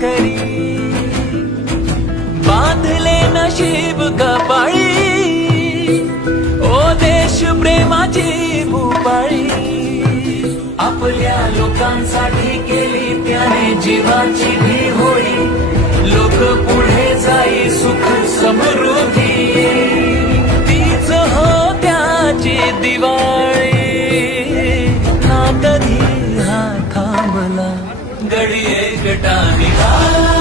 करी, बांधले नशीब कपाळी, ओ देश प्रेमाची भूपाळी। आपल्या लोकांसाठी केली त्याने जीवाची भी होळी, लोक पुढे जाई सुख समृद्धी येई, तीच हो त्याची दिवाळी। ना कधी हा थांबला, गडी एकटा निघाला,